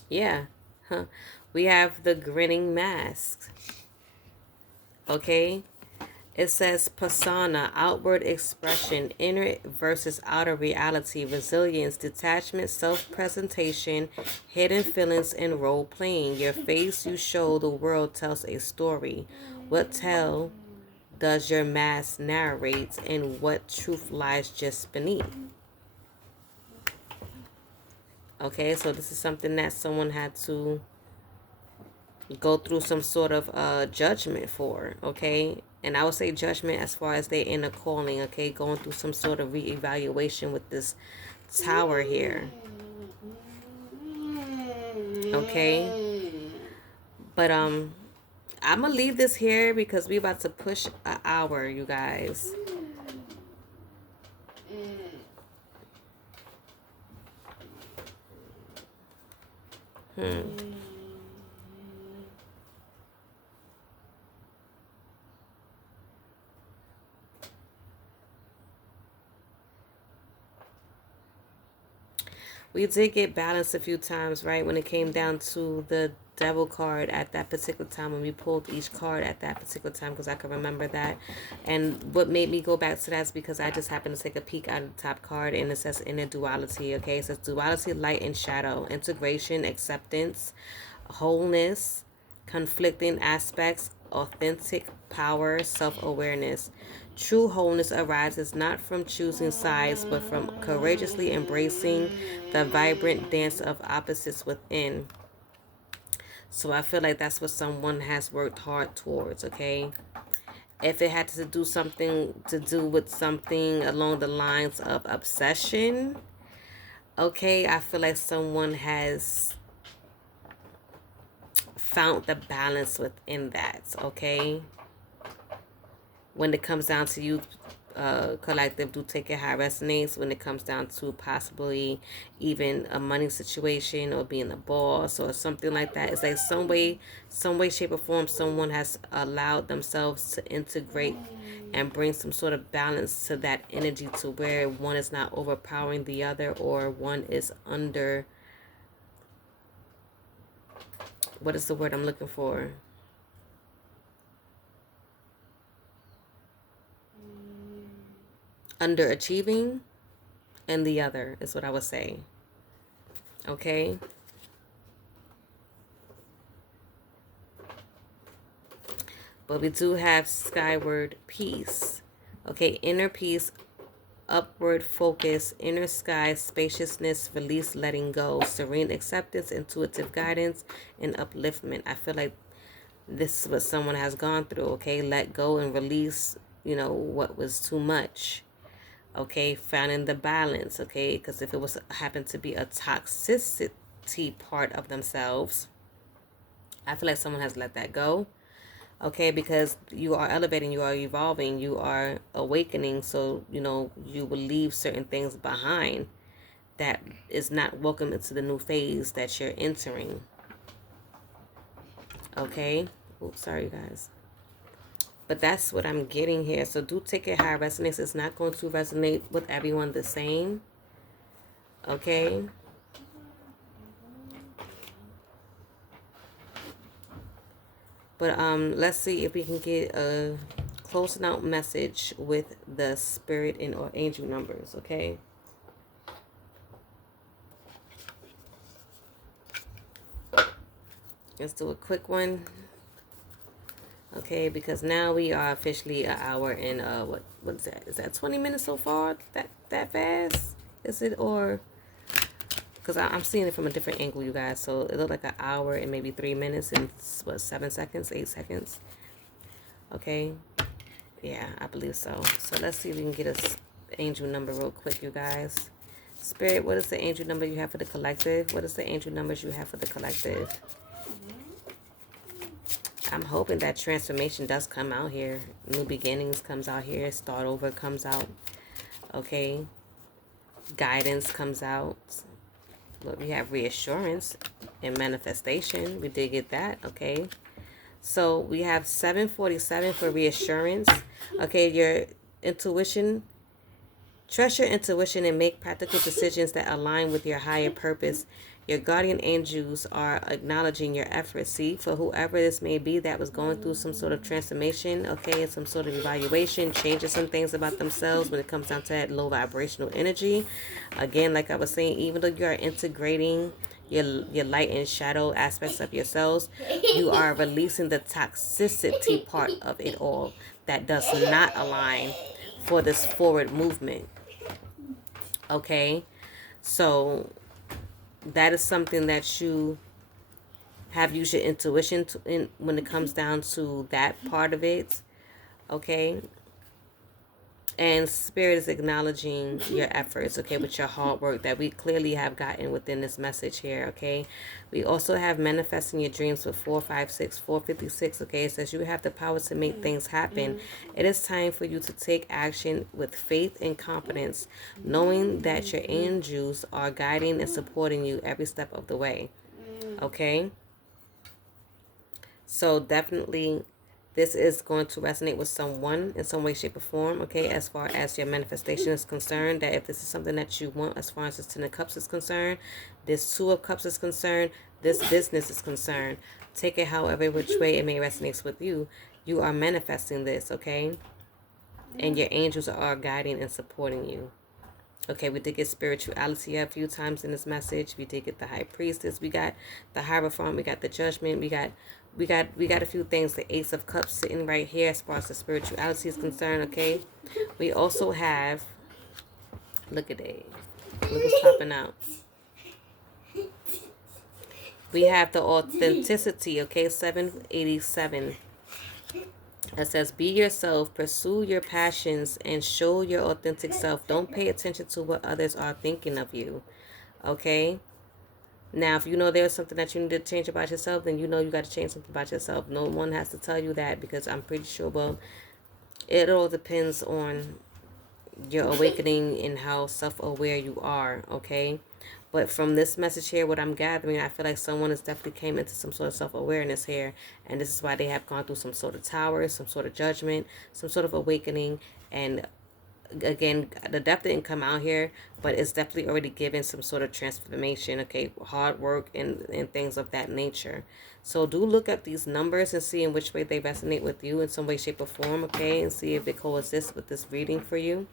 Yeah. Huh. We have the grinning mask. Okay. It says persona, outward expression, inner versus outer reality, resilience, detachment, self-presentation, hidden feelings, and role-playing. Your face you show the world tells a story. What tale does your mask narrate, and what truth lies just beneath? Okay, so this is something that someone had to go through some sort of judgment for, okay? And I would say judgment as far as they in a calling, okay? Going through some sort of reevaluation with this tower here, okay? But I'm gonna leave this here because we about to push an hour, you guys. We did get balanced a few times, right? When it came down to the devil card at that particular time, when we pulled each card at that particular time, because I can remember that. And what made me go back to that is because I just happened to take a peek at the top card, and it says inner duality, okay? It says duality, light and shadow, integration, acceptance, wholeness, conflicting aspects, authentic power, self-awareness. True wholeness arises not from choosing sides, but from courageously embracing the vibrant dance of opposites within. So I feel like that's what someone has worked hard towards, okay? If it had to do something to do with something along the lines of obsession, okay, I feel like someone has found the balance within that, okay? When it comes down to you, collective, do take it how it resonates. When it comes down to possibly even a money situation or being a boss or something like that, it's like some way, shape, or form, someone has allowed themselves to integrate and bring some sort of balance to that energy, to where one is not overpowering the other, or one is under, what is the word I'm looking for? Underachieving, and the other is what I would say. Okay. But we do have skyward peace. Okay, inner peace, upward focus, inner sky, spaciousness, release, letting go, serene acceptance, intuitive guidance, and upliftment. I feel like this is what someone has gone through. Okay, let go and release, what was too much. Okay, finding the balance. Okay, because if it was happened to be a toxicity part of themselves, I feel like someone has let that go. Okay, because you are elevating, you are evolving, you are awakening. So, you will leave certain things behind that is not welcome into the new phase that you're entering. Okay. Oops, sorry, you guys. But that's what I'm getting here. So do take it how it resonates. It's not going to resonate with everyone the same. Okay. But let's see if we can get a closing out message with the spirit and or angel numbers, okay? Let's do a quick one. Okay, because now we are officially an hour and what is that? Is that 20 minutes so far? That fast? Is it, or because I'm seeing it from a different angle, you guys. So it looked like an hour and maybe 3 minutes and 7 seconds, 8 seconds. Okay. Yeah, I believe so. So let's see if we can get a angel number real quick, you guys. Spirit, what is the angel number you have for the collective? What is the angel numbers you have for the collective? I'm hoping that transformation does come out here. New beginnings comes out here. Start over comes out. Okay. Guidance comes out. But we have reassurance and manifestation. We did get that. Okay. So we have 747 for reassurance. Okay. Your intuition. Trust your intuition and make practical decisions that align with your higher purpose. Your guardian angels are acknowledging your efforts. See, for whoever this may be that was going through some sort of transformation, okay, some sort of evaluation, changing some things about themselves when it comes down to that low vibrational energy. Again, like I was saying, even though you are integrating your light and shadow aspects of yourselves, you are releasing the toxicity part of it all that does not align for this forward movement. Okay, so that is something that you have used your intuition when it comes down to that part of it. Okay, and spirit is acknowledging your efforts, okay, with your hard work that we clearly have gotten within this message here. Okay, we also have manifesting your dreams with 456 456. Okay, it says you have the power to make things happen. It is time for you to take action with faith and confidence, knowing that your angels are guiding and supporting you every step of the way. Okay, so definitely this is going to resonate with someone in some way, shape, or form, okay, as far as your manifestation is concerned, that if this is something that you want as far as this 10 of Cups is concerned, this 2 of Cups is concerned, this business is concerned, take it however which way it may resonate with you. You are manifesting this, okay, and your angels are guiding and supporting you. Okay, we did get spirituality a few times in this message. We did get the High Priestess. We got the Hierophant. We got the Judgment. We got a few things. The Ace of Cups sitting right here as far as the spirituality is concerned. Okay, we also have. Look at it. Look what's popping out. We have the authenticity. Okay, 787. It says, be yourself, pursue your passions, and show your authentic self. Don't pay attention to what others are thinking of you. Okay? Now, if you know there's something that you need to change about yourself, then you know you got to change something about yourself. No one has to tell you that, because I'm pretty sure, well, it all depends on your awakening and how self-aware you are, okay? But from this message here, what I'm gathering, I feel like someone has definitely came into some sort of self-awareness here, and this is why they have gone through some sort of tower, some sort of judgment, some sort of awakening. And again, the depth didn't come out here, but it's definitely already given some sort of transformation, okay? Hard work and things of that nature. So do look at these numbers and see in which way they resonate with you in some way, shape, or form, okay? And see if it coexists with this reading for you,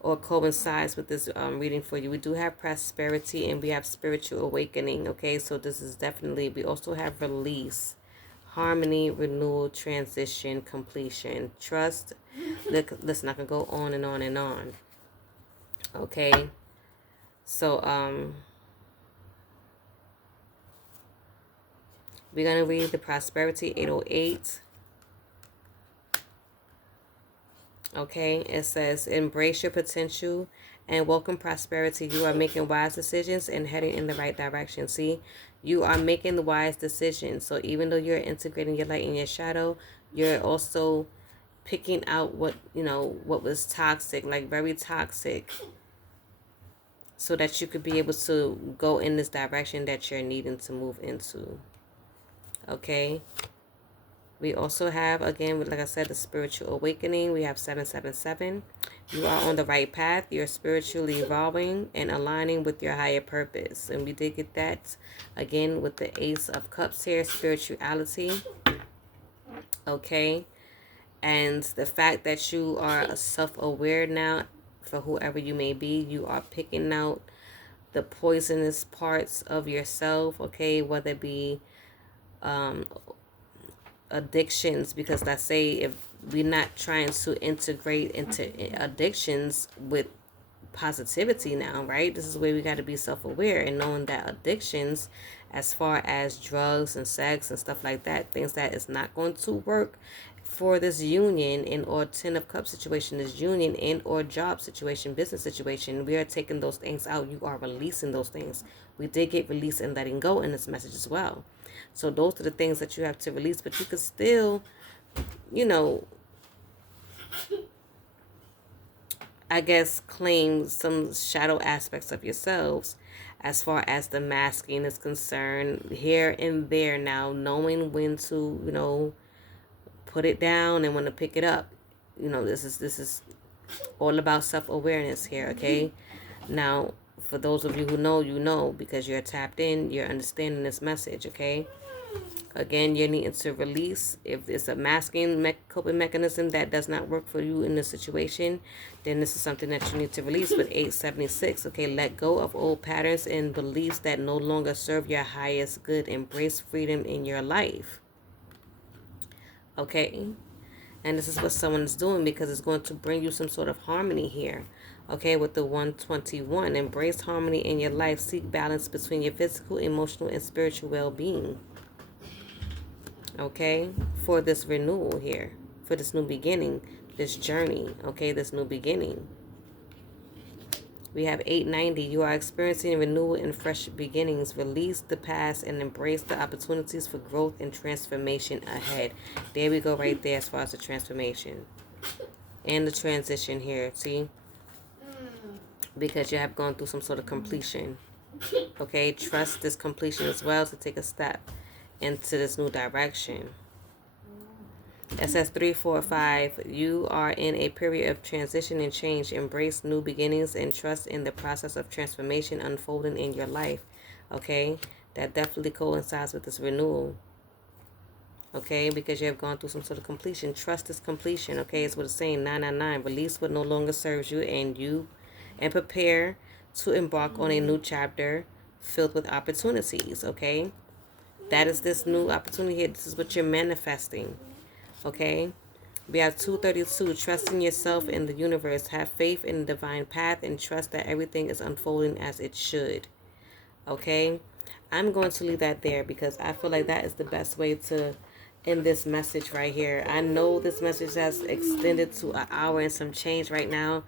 or coincides with this reading for you. We do have prosperity and we have spiritual awakening, okay? So this is definitely, we also have release, harmony, renewal, transition, completion, trust. Listen, I can go on and on and on, okay? So we're going to read the prosperity 808. Okay, it says, embrace your potential and welcome prosperity. You are making wise decisions and heading in the right direction. See, you are making the wise decisions. So even though you're integrating your light and your shadow, you're also picking out what, what was toxic, like very toxic, so that you could be able to go in this direction that you're needing to move into. Okay. We also have, again, like I said, the spiritual awakening. We have 777. You are on the right path. You're spiritually evolving and aligning with your higher purpose. And we did get that, again, with the Ace of Cups here, spirituality. Okay. And the fact that you are self-aware now, for whoever you may be, you are picking out the poisonous parts of yourself, okay, whether it be addictions, because let's say if we're not trying to integrate into addictions with positivity now, right? This is where we got to be self-aware and knowing that addictions, as far as drugs and sex and stuff like that, things that is not going to work for this union and or 10 of cups situation, this union and or job situation, business situation, we are taking those things out. You are releasing those things. We did get release and letting go in this message as well. So those are the things that you have to release, but you can still, I guess, claim some shadow aspects of yourselves as far as the masking is concerned, here and there now, knowing when to, put it down and when to pick it up. This is all about self-awareness here, okay? Now, for those of you who know, you know, because you're tapped in, you're understanding this message, okay? Again, you're needing to release. If it's a masking coping mechanism that does not work for you in the situation, then this is something that you need to release with 876. Okay, let go of old patterns and beliefs that no longer serve your highest good. Embrace freedom in your life. Okay, and this is what someone is doing, because it's going to bring you some sort of harmony here. Okay, with the 121, embrace harmony in your life. Seek balance between your physical, emotional, and spiritual well-being. Okay, for this renewal here, for this new beginning, this journey, okay, this new beginning. We have 890. You are experiencing renewal and fresh beginnings. Release the past and embrace the opportunities for growth and transformation ahead. There we go right there as far as the transformation and the transition here, see? Because you have gone through some sort of completion. Okay, trust this completion as well to take a step into this new direction. It says 3, 4, 5. You are in a period of transition and change. Embrace new beginnings and trust in the process of transformation unfolding in your life. Okay, that definitely coincides with this renewal. Okay, because you have gone through some sort of completion. Trust this completion. Okay, it's what it's saying. 999. Release what no longer serves you, and prepare to embark on a new chapter filled with opportunities. Okay, that is this new opportunity here. This is what you're manifesting. Okay, we have 232. Trust in yourself and the universe. Have faith in the divine path and trust that everything is unfolding as it should. Okay, I'm going to leave that there because I feel like that is the best way to end this message right here. I know this message has extended to an hour and some change right now.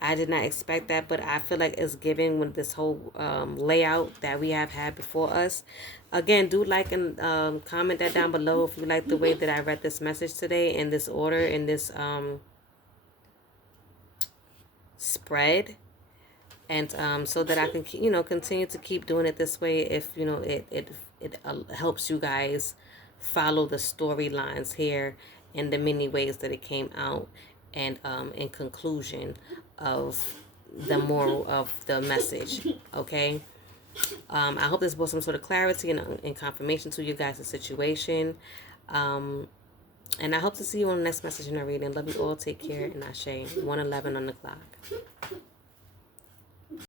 I did not expect that, but I feel like it's given with this whole layout that we have had before us. Again, do like and comment that down below if you like the way that I read this message today in this order, in this spread. And so that I can, continue to keep doing it this way if, it helps you guys follow the storylines here in the many ways that it came out, and in conclusion of the moral of the message, okay? I hope this brought some sort of clarity and confirmation to you guys' situation. And I hope to see you on the next message in our reading. Love you all. Take care. And Ashe. 1:11 on the clock.